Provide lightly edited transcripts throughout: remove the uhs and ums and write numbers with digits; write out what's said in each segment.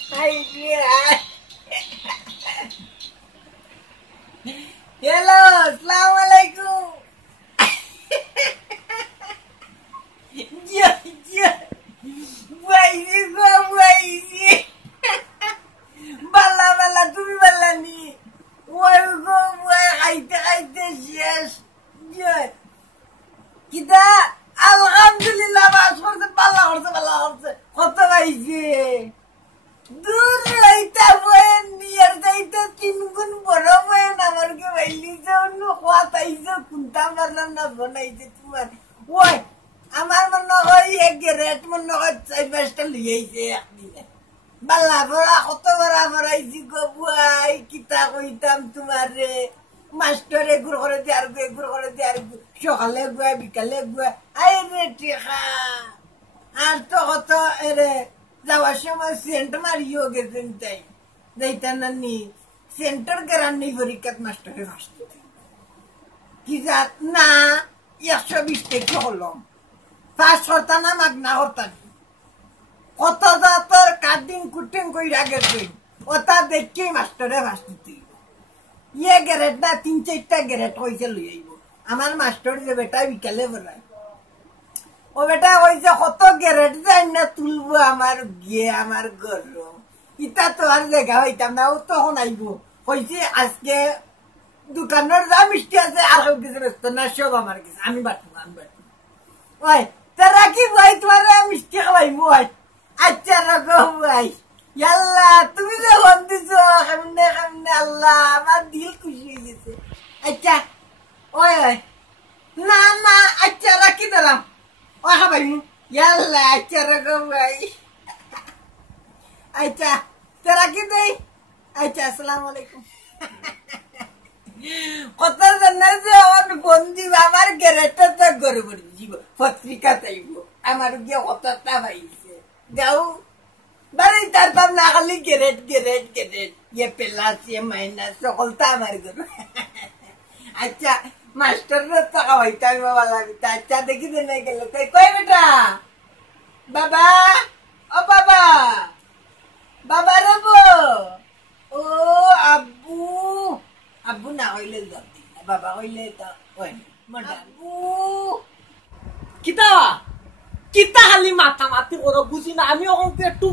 Hello, assalamualaikum. Ya, ya. Baisi go baisi. Bala bala তুমি bala ni. Wai go wai aite yes. Ya. Kita alhamdulillah başımızı bala orta. Kota baisi. দূর raita বয়েন near যাইতে 3 গুণ বড় বয়েন আমারকে বাইলি যাওন খাতাইছো কুনতা মারলাম না বনাইছে তোমার ওই আমার মনে হয় এক গ্রেট মনে হয় 4-5টা লিয়েছে একদিনে বালা বড়া কত বড়া বড়াইছি গো বুয়াই কিতা কইতাম তোমারে মাস্টারে গুর করে আর সকালে গুয়া বিকালে গুয়া আইরে টিখা আর তো কত এরে যাওয়ার সময় সেন্ট মারিও গেছেন তাই যাইতা নানি সেন্টার গ্রান্নি পরীক্ষাত মাস্টারে ভাসতে কি যাত না 120 টাকা হলাম পাস হতা না মাগনা হতা কত জাতর কাটিং কুটিং কইরা গেছেন ওটা দেখে মাস্টারে ভাসতে ইয়ে গ্রেড না 3-4টা গ্রেড হয়েছে লই আইব আমার মাস্টার যে বেটা বিকালে বলায় ও বেটা কইছে কত গ্যারেট যাই না তুলবো আমার গিয়ে আমার গরম ইটা তো আর জায়গা হইতাম না ও তখন আইব কইছে আজকে দোকানের যা মিষ্টি আছে আর কিছু ব্যস্ত না সব আমার কাছে আমি বাটবো ওই তারা কি ভাই তোমার মিষ্টি খাওয়াইবো আচ্ছা রাখো ভাই ইয়াল্লা তুমি যে ফোন দিছো সামনে আল্লাহ আমার দিল খুশি হয়ে গেছে আচ্ছা ওই না না আচ্ছা রাখি দিলাম ওই খাবাই ইয়াল্লা আচ্ছা রাখো ভাই আচ্ছা তো রাখি দেই আচ্ছা আসসালামু আলাইকুম কত জানা যে আমার বন্ধু আমার গ্যারেটটা গড়ে পড়ে দিব পত্রিকা চাইব আমার গিয়ে কতটা পাইছে যাও বাড়ি তারপর না খালি গ্যারেট ইয়ে প্লাস ইয়ে মাইনাস সকলটা আমার গরু আচ্ছা মাস্টার টাকা হইতে আমি বাবা লাগতে আচ্ছা দেখি দিনে গেল তাই কই বেটা বাবা ও বাবা বাবা রবো ও আব্বু না হইলে যাবি বাবা হইলে তা ওই আব্বু কিতা খালি মাথা মাতি করো বুঝি না আমি ওকে একটু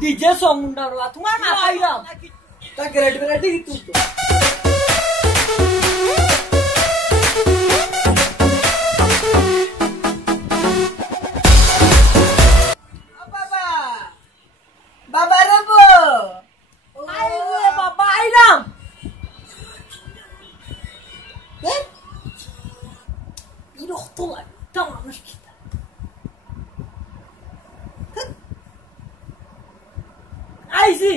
ডিজে সং না তোমার না পাইলাম তা গ্রেড তুই তো বাবা রবো আইরে বাবা আইলাম বিরক্ত লাগে তা মানুষ কিতা আইছি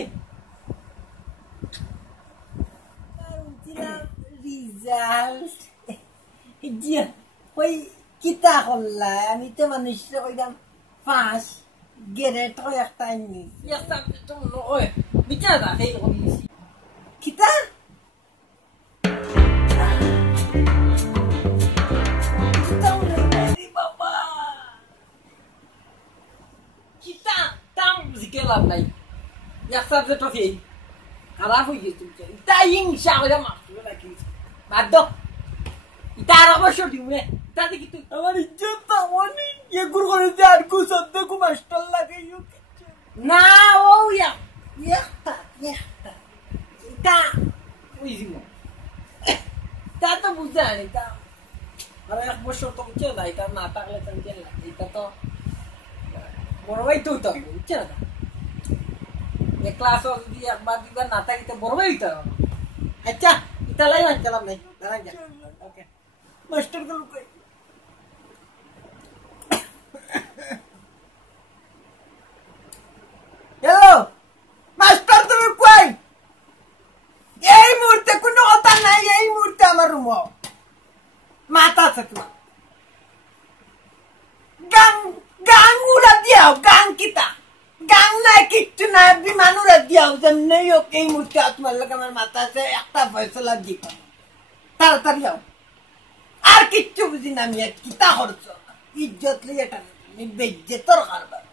রিজাল্ট জিয়া ওই কিতা করলা আমি তো মানুষরা কইলাম পাস গ্যারেট হয় একটা আইনি একটা তো ওই বিচার দা এই রকম কিতা বাবা কিতা তাম জিকেলাম নাই একটা যে তো ফেই খারাপ হয়ে গেছে এটা ইনশা করে মাস্টার রাখি বাদ দাও এটা আর অবশ্য দিউনে তাতে কি তুই আমার ইজ্জত অনেক ইয়ে গুর করে দে আর কো সদ্য কো মাস্টার লাগে ইউ না ও ইয়া এটা বুঝিমো তা তো বুঝা নেই তা আর এক বছর তো কিছু নাই তা না থাকলে তো কি লাগে এটা তো বড় ভাই তো বুঝছ না এ ক্লাস যদি একবার দিবা না থাকি তো বড় ভাই তো আচ্ছা এটা লাই চলাম নাই দাঁড়া যা ওকে মাস্টার গুলো কই হ্যালো মাস্টার তুমি কই এই মুহূর্তে কোনো কথা নাই এই মুহূর্তে আমার রুম মাথা থাকলো গাং উড়া দিয়াও গাং কিতা গাং নাই কিচ্ছু নাই বিমান উড়া দিয়াও যেমনি হোক এই মুহূর্তে তোমার লোক আমার মাথা আছে একটা ফয়সলা দিব তাড়াতাড়ি যাও আর কিচ্ছু বুঝি না আমি কিতা করছ ইজ্জত লিয়ে এটা বেজ্জেতর কারবার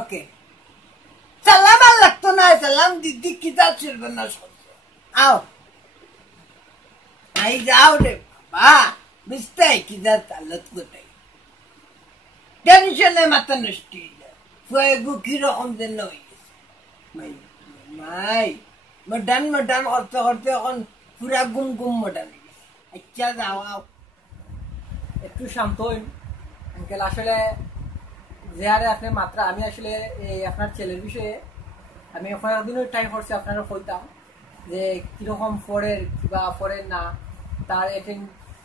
ওকে সালাম লাগতো সালাম দিদি কিতা সর্বনাশ করছে আও আই যাও রে বাবা মিস্তাই কিতা তালত কোথায় টেনশনে মাথা নষ্ট হয়ে যায় ফুয়েগু কিরকম যেন হয়ে গেছে মাই মডার্ন করতে করতে এখন পুরা গুম মডার্ন হয়ে গেছে আচ্ছা যাও আও একটু শান্ত হইন আঙ্কেল আসলে যে হারে আপনি মাত্রা আমি আসলে এই আপনার ছেলের বিষয়ে আমি কয়েকদিনও ট্রাই করছি আপনারা কইতাম যে কীরকম ফরের কিবা ফরের না তার এটেন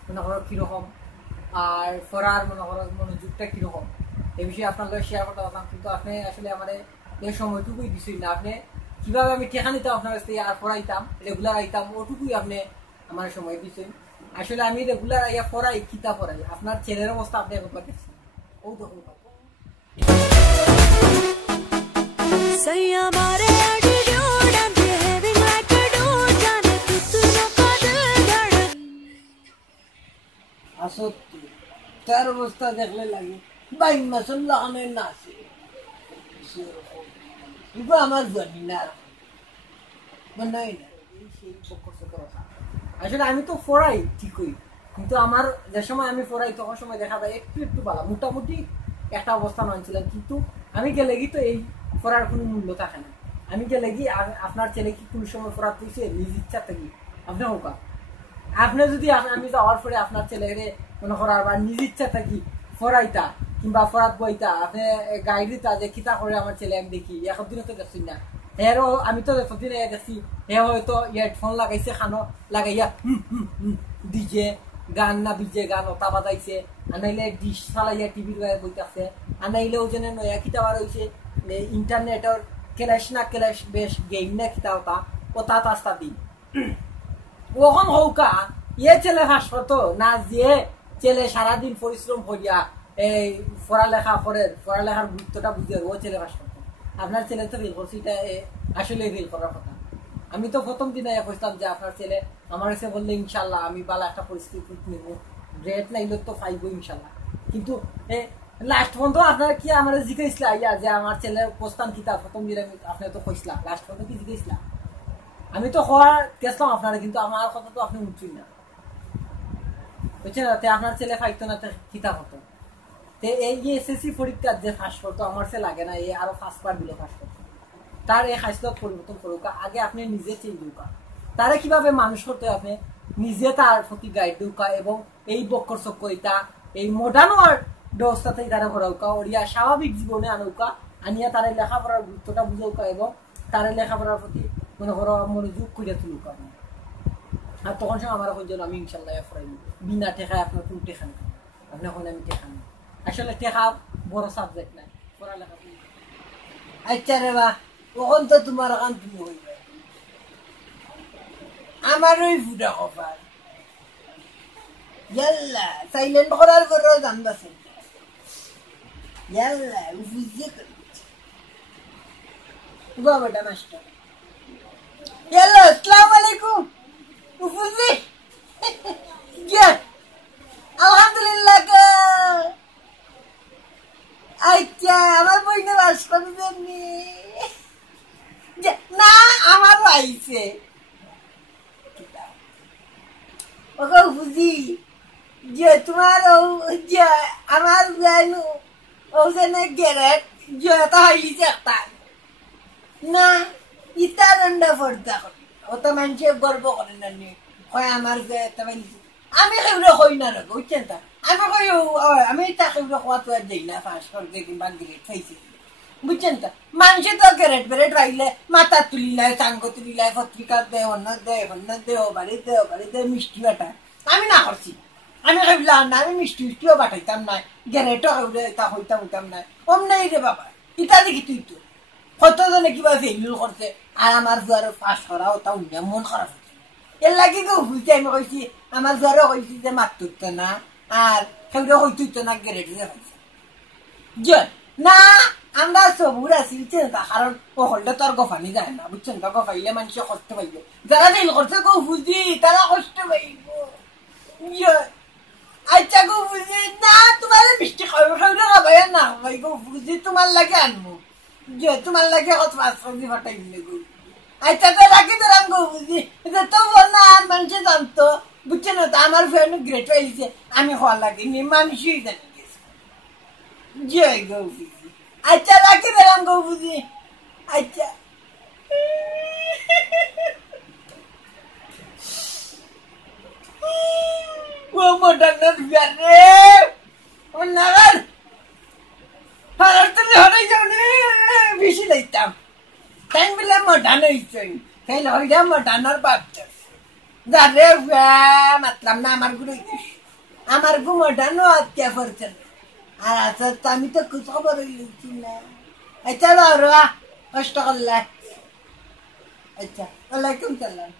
মনে করো কীরকম আর ফরার মনে করো মনোযোগটা কীরকম এই বিষয়ে আপনার লোক শেয়ার করতে পারতাম কিন্তু আপনি আসলে আমাদের এই সময়টুকুই দিচ্ছেন না আপনি কীভাবে আমি টেকা নিতাম আপনার কাছ থেকে আর পড়াইতাম রেগুলার আইতাম ওটুকুই আপনি আমার সময় দিচ্ছেন আসলে আমি রেগুলার আইয়া পড়াই কিতা পড়াই আপনার ছেলের অবস্থা আপনি একবার দেখছেন ও তখন সত্যি তার অবস্থা দেখলে লাগে বাই মাসুল লাগানোর না আছে আমার জানি না মনে হয় না আসলে আমি তো পড়াই ঠিকই কিন্তু আমার যে সময় আমি পড়াই তখন সময় দেখা যায় একটু ভালো মোটামুটি একটা অবস্থান আনছিলাম কিন্তু আমি গেলে কি তো এই পড়ার কোনো মূল্য থাকে না আমি গেলে কি আপনার ছেলে কি কোন সময় পড়া তুইছে নিজ ইচ্ছা থেকে আপনি হোকা আপনি যদি আমি যাওয়ার পরে আপনার ছেলেকে মনে করার বা নিজ ইচ্ছা থাকি পড়াইতা কিংবা পড়াত বইতা আপনি গাইড দিতা যে কিতা করে আমার ছেলে আমি দেখি একদিনও তো দেখছি না হেরও আমি তো যতদিন দেখছি হে হয়তো হেডফোন লাগাইছে খানো লাগাইয়া ডিজে গান না বিজে গান ওটা বাজাইছে আনাইলে ডিশ চালাইয়া টিভির বইতাছে আনাইলেও যেন নয়া কিতাবার হয়েছে ইন্টারনেটের ক্লাস না ক্লাস বেশ গেম না কিতা ওটা ওটা তাস্তা দিন ওখন হৌকা ইয়ে ছেলে হাসপাতো না যে ছেলে সারাদিন পরিশ্রম করিয়া এই পড়ালেখার গুরুত্বটা বুঝে ও ছেলে হাসপাতো আপনার ছেলে তো ফিল করছি এটা আসলে ফিল করার কথা আমি তো প্রথম দিনে কইতাম যে আপনার ছেলে আমার কাছে বললে ইনশাল্লাহ আমি ভালো একটা পরিস্থিতি নিব গ্রেড নাইলে তো পাইব ইনশাল্লাহ কিন্তু লাস্ট পর্যন্ত আপনার কি আমার জিজ্ঞাসা ইয়া যে আমার ছেলের প্রস্থান কিতা প্রথম দিনে আপনার তো কইসলা লাস্ট পর্যন্ত কি জিজ্ঞাসা আমি তো হওয়ার গেছিলাম আপনারা কিন্তু আমার কথা তো আপনি উঠছেন না বুঝছেন না আপনার ছেলে পাইতো না কিতা হতো এই এসএসসি পরীক্ষার যে ফাঁস করতো আমার সে লাগে না এই আরো ফার্স্ট পার দিল ফাঁস করতো তার এই হাসলত পরিবর্তন করুক আগে আপনি নিজে চেঞ্জ হোকা তারা কিভাবে মানুষ করতে আপনি নিজে তার প্রতি গাইড দৌকা এবং এই বক্কর চক্করিতা এই মডার্ন ব্যবস্থাতেই তারা ঘোরাউকা ওরিয়া স্বাভাবিক জীবনে আনৌকা আনিয়া তারা লেখাপড়ার গুরুত্বটা বুঝৌকা এবং তারা লেখাপড়ার প্রতি মনে করো মনোযোগ করে তুলুক আপনি আর তখন সে আমার জন্য আমি ইনশাল্লাহ ফরাই বিনা টেকায় আপনার কোন টেকা নেই আপনি এখন আমি টেকা নেই আসলে টেকা বড় সাবজেক্ট নাই পড়ালেখা আচ্ছা রে বা ওখান তো তোমার কান তুমি হইবে আমার ওই ফুটা কপাল ইয়াল্লা সাইলেন্ট করার পরেও জানবাছে ইয়াল্লা বুঝিয়ে বাবাটা মাস্টার ইয়াল্লা আসসালামু আলাইকুম বুঝি আলহামদুলিল্লাহ আচ্ছা আমার বইনে বাস করবেন না আমারও আইছে ওকে বুঝি যে তোমার যে আমার জানো ও যেন গ্যারেট যে তা হইছে একটা না ইতা রান্না পড়তা ও তো মানুষে গর্ব করে না নি হয় আমার যে আমি সেগুলো হই না রে বুঝছেন তা আমি কই আমি তাকে খোয়াতো আর যাই না ফাঁস করতে কিংবা গ্রেট খাইছি বুঝছেন তা মানুষে তো গ্রেট বেরেট রাইলে মাথা তুলিলায় সাঙ্গ তুলিলায় পত্রিকা দে অন্য দে ও বাড়ি দে মিষ্টি বাটা আমি না করছি আমি ভাবলাম না আমি মিষ্টিও বাটাইতাম না গ্যারেটও তা হইতাম না অম নাই রে বাবা ইটা দেখি তুই তো কতজনে কিবা ফেইল করছে আর আমার জোয়ার ফাঁস করা ওটা মন খারাপ হচ্ছে এর লাগে কেউ বুঝতে আমি কইছি আমার জোয়ারও কইছি যে মাত তুলতো না আর সেগুলো হইতো না গ্যারেট যে না আমরা সবুর আছি বুঝছেন তা কারণ পহলটা তো আর গফানি যায় না বুঝছেন তা গফাইলে মানুষে কষ্ট পাইব যারা ফেইল করছে কেউ বুঝি তারা কষ্ট পাইব আচ্ছা গো বুঝি না তোমার মিষ্টি খাবে না ভাই গো বুঝি তোমার লাগে আনবো যে তোমার লাগে কত পাঁচ কেজি ফাটাই দিলে গো আচ্ছা তো রাখি দিলাম গো বুঝি এটা তো বল না আর মানুষে জানতো বুঝছে না তো আমার ফ্রেন্ড গ্রেট হয়েছে আমি হওয়ার লাগিনি মানুষই জানি গেছে জয় গো বুঝি আচ্ছা রাখি দিলাম গো বুঝি আচ্ছা ও মোটানোর ব্যারে ও নাগার হারার তো হরাই যাও বেশি লাইতাম তাই বলে মোটানো ইচ্ছে তাইলে হইয়া মোটানোর ভাবছে যারে মাতলাম না আমার গু মোটানো আত্মা করছে আর আচ্ছা আমি তো খুশ খবর হইছি না আচ্ছা রা কষ্ট করলে আচ্ছা ওয়ালাইকুম সালাম